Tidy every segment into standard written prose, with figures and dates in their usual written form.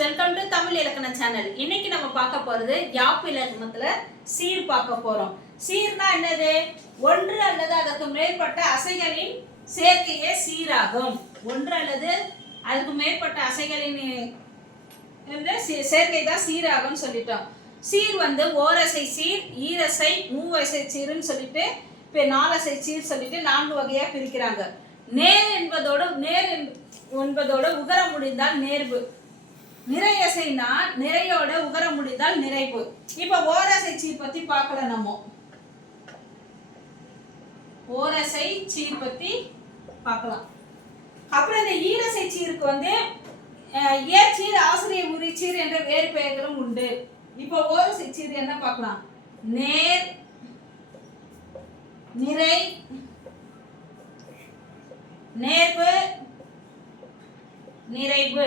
Welcome to Tamil இலக்கண channel. இன்னைக்கு நம்ம பார்க்க போறது யாப்பு இலக்கணத்துல சீர் பார்க்க போறோம். சீர்னா என்னது? ஒன்று அல்லது அதற்கு மேற்பட்ட அசைகளின் சேர்க்கையே சீராகும். ஒன்று அல்லது அதுக்கு மேற்பட்ட அசைகளின் சேர்க்கை தான் சீராகும் சொல்லிட்டோம். சீர் ஓரசை சீர், ஈரசை, மூவசை சீர்னு சொல்லிட்டு இப்போ நாலசை சீர் சொல்லிட்டு 4 வகையா பிரிக்கிறாங்க. நேர் என்பதோட உகரம் முடிந்தால் நேர்வு, நிறையசைனா நிறையோட உகரம் முடிந்தால் நிறைவு. இப்ப ஓரசை சீர் பத்தி பார்க்கலாம். நம்ம ஓரசை சீர் பத்தி பார்க்கலாம். அப்புறம் இந்த ஈரசை சீருக்கு ஏச்சீர், ஆசிரியர் உரிச்சீர் என்ற வேறு பெயர்களும் உண்டு. இப்போ ஓரசை சீர் என்ன பார்க்கலாம்? நேர், நிறை, நேர்வு, நிறைவு.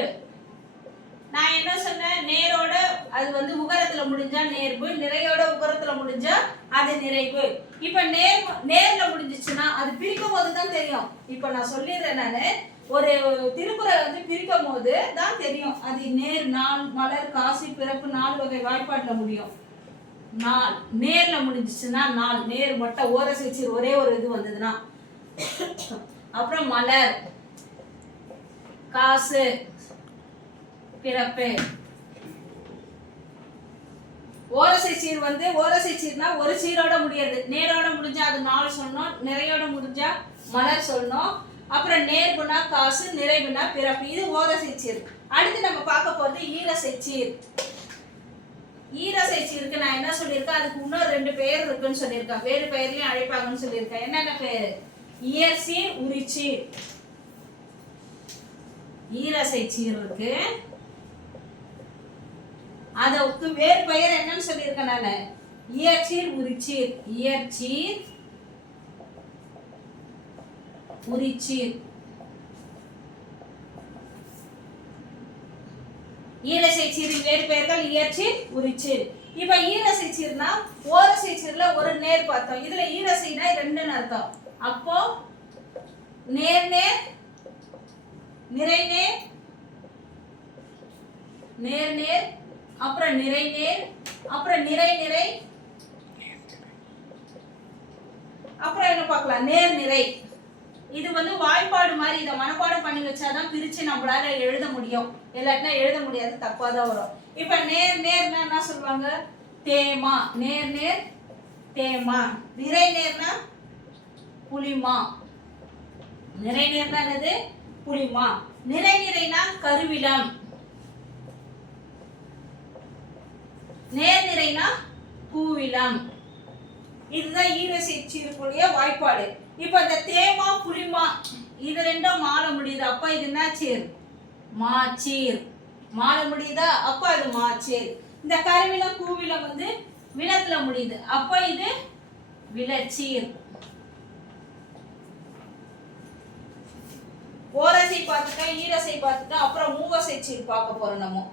நான் என்ன சொன்னேன்? நேரோட அது உகரத்துல முடிஞ்சா நேர்வு, நிறையோட உகரத்துல முடிஞ்சா அது நிறைவு. இப்ப நேர்ல முடிஞ்சிச்சுன்னா அது பிரிக்கும் போது தான் தெரியும். இப்ப நான் சொல்லிடுறேன், நானு ஒரு திருக்குறள் பிரிக்கும் போது தான் தெரியும். அது நேர், நாள், மலர், காசி, பிறப்பு 4 வகை வாய்ப்பாட்டுல முடியும். நாள் நேர்ல முடிஞ்சிச்சுன்னா நாள், நேர் மட்டும் ஓரசை சீர் ஒரே ஒரு இது வந்ததுன்னா. அப்புறம் மலர், காசு, பிறப்பு. ஓரசை சீர் ஓரசை சீர்னா ஒரு சீரோட முடியாது. நேரோட முடிஞ்சா அது நாள் சொல்லணும், நிறையோட முடிஞ்சா மலர் சொல்லணும். அப்புறம் நேர்வுனா காசு, நிறைவுனா பிறப்பு. இது ஓரசை சீர். அடுத்து நம்ம பார்க்க போறது ஈரசை சீர். ஈரசை சீருக்கு நான் என்ன சொல்லியிருக்கேன்? அதுக்கு இன்னொரு 2 பெயர் இருக்குன்னு சொல்லியிருக்கேன். வேறு பெயர்லயும் அழைப்பாங்கன்னு சொல்லியிருக்கேன். என்னென்ன பெயர்? இயற்சீர், உரிச்சீர். ஈரசை சீர் இருக்கு, அதுக்கு வேறு பெயர் என்னன்னு சொல்லியிருக்கேன் நானு? இயற்சீர், உரிச்சீர். இயற்சீர், உரிச்சீர். ஈரசை சீரின் வேறு பெயர்கள் இயற்சீர், உரிச்சீர். இப்ப ஈரசை சீர்னா ஓரசை சீர்ல ஒரு நேர் பார்த்தோம். இதுல ஈரசைனா 2ன்னு அர்த்தம். அப்போ நேர் நேர், நிறை நேர், நேர் நேர், அப்புறம் நிறை நேர், அப்புறம் நிறை நிறை, அப்புறம் என்ன பார்க்கலாம்? நேர் நிறை. இது வாய்ப்பாடு மாதிரி. இதை மனப்பாடம் பண்ணி வச்சாதான் பிரிச்சு நம்மளால எழுத முடியும். இல்லாட்டினா எழுத முடியாது, தப்பாதான் வரும். இப்ப நேர் நேர்னா என்ன சொல்லுவாங்க? தேமா. நேர் நேர், தேமா. நிறை நேர்னா புளிமா. நிறை நேர்னா என்னது? புளிமா. நிறை நிறைனா கருவிலம். நேர் நிறைனா பூவிலம். இதுதான் ஈரசை சீருக்குரிய வாய்ப்பாடு. இப்ப இந்த தேமா, புளிமா இது 2ம் மாற முடியுது. அப்ப இது என்ன சீர்? மாச்சீர். மாற முடியுதா? அப்ப அது மாச்சீர். இந்த கருவிலம், பூவிலம் விலத்துல முடியுது. அப்ப இது விலச்சீர். ஓரசை பார்த்துட்டோம், ஈரசை பார்த்துட்டோம். அப்புறம் மூவசை சீர் பார்க்க போறோம். நம்ம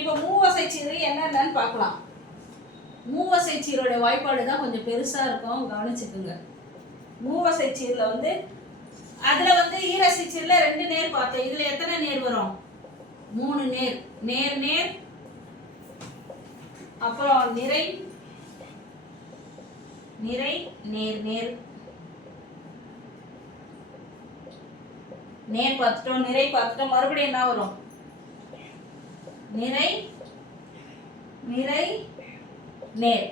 இப்ப மூவசை சீர் என்னன்னு பார்க்கலாம். மூவசை சீரோட வாய்ப்பாடு தான் கொஞ்சம் பெருசா இருக்கும், கவனிச்சுக்குங்க. மூவசை சீர்ல அதுல ஈரசை சீர்ல 2 நேர் பார்த்தோம். இதுல எத்தனை நேர் வரும்? 3 நேர். நேர் நேர், அப்புறம் நிறை நிறை, நேர் நேர். நேர் பார்த்துட்டோம், நிறை பார்த்துட்டோம். மறுபடியும் என்ன வரும்? நிறை நிறை, நேர்.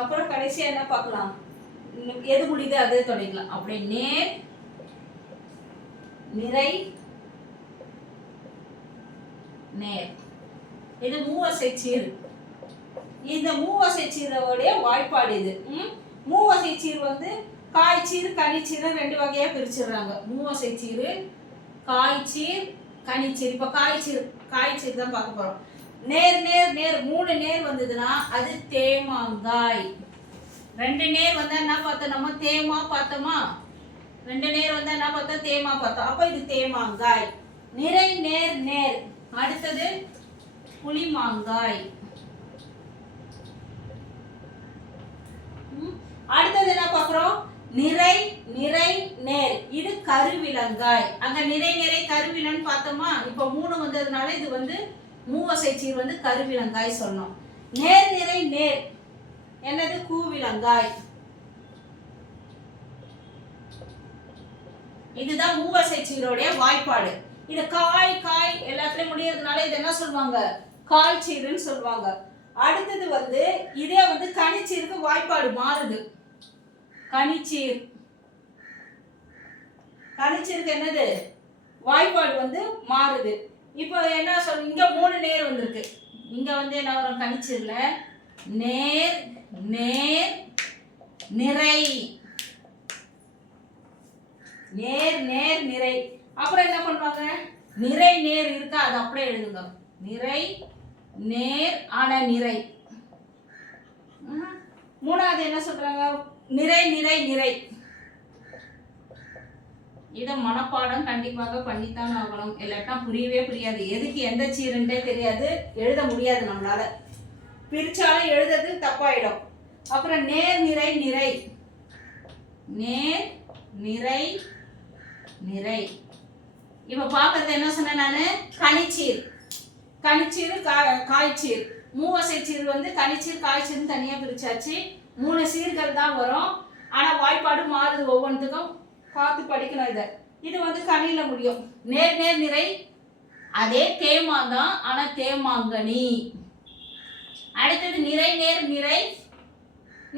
அப்புறம் கடைசியா என்ன பார்க்கலாம்? எது முடியுது அதே தொடங்கலாம். அப்படியே நேர், நிறை, நேர். இது மூவசை சீர். இந்த மூவசை சீரோடைய வாய்ப்பாடு இது. மூவசை சீர் காய்ச்சீர், கனிச்சீர் 2 வகையா பிரிச்சிடுறாங்க. மூவசை சீர், காய்ச்சீர், கனிச்சீர். இப்ப காய்ச்சீர் தான் பார்க்க போறோம். நேர் நேர் நேர் 3 நேர் வந்ததுன்னா அது தேமாங்காய். 2 நேர் என்ன பார்த்தோம்? நம்ம தேமா பார்த்தோமா? 2 நேர் என்ன பார்த்தோம்? தேமா பார்த்தோம். அப்ப இது தேமாங்காய். நிறை நேர் நேர். அடுத்தது புளிமாங்காய். அடுத்தது என்ன பார்க்குறோம்? நிறை நிறை நேர். இது கருவிலங்காய். அங்க நிறை நிறை கருவிலன் பார்த்தோமா? இப்போ 3 வந்ததுனால இது வந்து மூவசை சீர் வந்து கருவிலங்காய் சொன்னோம். நேர் நிறை நேர் என்னது? கூவிலங்காய். இதுதான் மூவசை சீரோடைய வாய்ப்பாடு. இது காய் காய் எல்லாத்துலயும் முடியறதுனால இது என்ன சொல்லுவாங்க? கால் சீருன்னு சொல்லுவாங்க. அடுத்தது வந்து இதே வந்து கனிச்சீருக்கு வாய்ப்பாடு மாறுது. கனிச்சீர். கனிச்சீருக்கு என்னது? வாய்ப்பாடு வந்து மாறுது. இப்போ என்ன சொல்ல? இங்க 3 நேர் வந்திருக்கு. இங்க வந்து என்ன வரும்? கனிச்சீர்ல நேர் நேர் நிறை. நேர் நேர் நிறை. அப்புறம் என்ன பண்ணுவாங்க? நிறை நேர் இருக்கா? அது அப்படியே எழுதுங்க. நிறை நேர் ஆன நிறை. மூணாவது என்ன சொல்றாங்க? நிறை நிறை நிறை. இதை மனப்பாடம் கண்டிப்பாக பண்ணித்தான் ஆகணும். இல்லாட்டா புரியவே புரியாது. எதுக்கு எந்த சீருன்றே தெரியாது, எழுத முடியாது நம்மளால. பிரிச்சாலும் எழுதுறது தப்பாயிடும். அப்புறம் நேர் நிறை நிறை. நேர் நிறை நிறை. இப்ப பாக்குறது என்ன சொன்னேன் நானு? கனிச்சீர். கனிச்சீர் காய்ச்சீர். மூவசை சீர் வந்து கனிச்சீர் காய்ச்சீர்னு தனியா பிரிச்சாச்சு. 3 சீர்கள் தான் வரும். ஆனா வாய்ப்பாடு மாறுது. ஒவ்வொன்றுக்கும் பார்த்து படிக்கணும். இது வந்து கனியில முடியும். நேர் நேர் நிறை அதே தேமா தான், ஆனா தேமாங்கனி. அடுத்தது நிறை நேர் நிறை.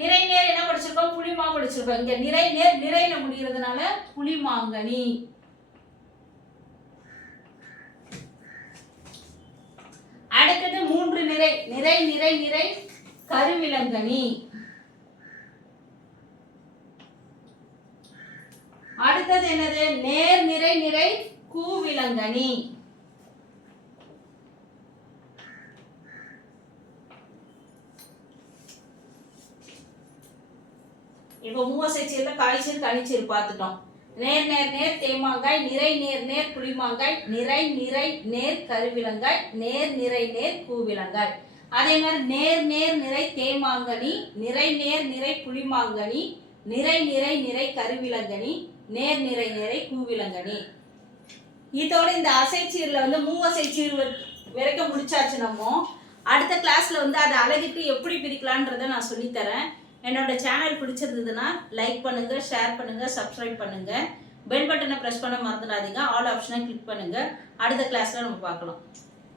நிறை நேர் என்ன படிச்சிருக்கோம்? புளிமா படிச்சிருக்கோம். இங்க நிறை நேர் நிறையில முடிகிறதுனால புளிமாங்கனி. அடுத்தது 3 நிறை. நிறை நிறை நிறை கருவிலங்கனி. அடுத்தது என்னது? நேர் நிறை நிறை கூவிலங்கனி. இப்போ மூவசை சீர்ல காய்ச்சீர் கனிச்சீர் பார்த்துட்டோம். நேர் நேர் நேர் தேமாங்காய். நிறை நேர் நேர் புளிமாங்காய். நிறை நிறை நேர் கருவிலங்காய். நேர் நிறை நேர் கூவிலங்காய். அதே மாதிரி நேர் நேர் நிறை தேமாங்கனி. நிறை நேர் நிறை புளிமாங்கனி. நிறை நிறை நிறை கருவிலங்கனி. நேர் நிறை நிறை கூவிலங்கனி. இதோட இந்த அசைச்சீர்ல வந்து மூவசை சீர் வரைக்கும் முடிச்சாச்சு. நம்ம அடுத்த கிளாஸ்ல வந்து அதை அழகிட்டு எப்படி பிரிக்கலான்றதை நான் சொல்லித்தரேன். என்னோட சேனல் பிடிச்சிருந்ததுன்னா லைக் பண்ணுங்க, ஷேர் பண்ணுங்க, சப்ஸ்கிரைப் பண்ணுங்க. பெல் பட்டனை ப்ரெஸ் பண்ண மறந்துடாதீங்க. ஆல் ஆப்ஷனை கிளிக் பண்ணுங்க. அடுத்த கிளாஸ்ல நம்ம பார்க்கலாம்.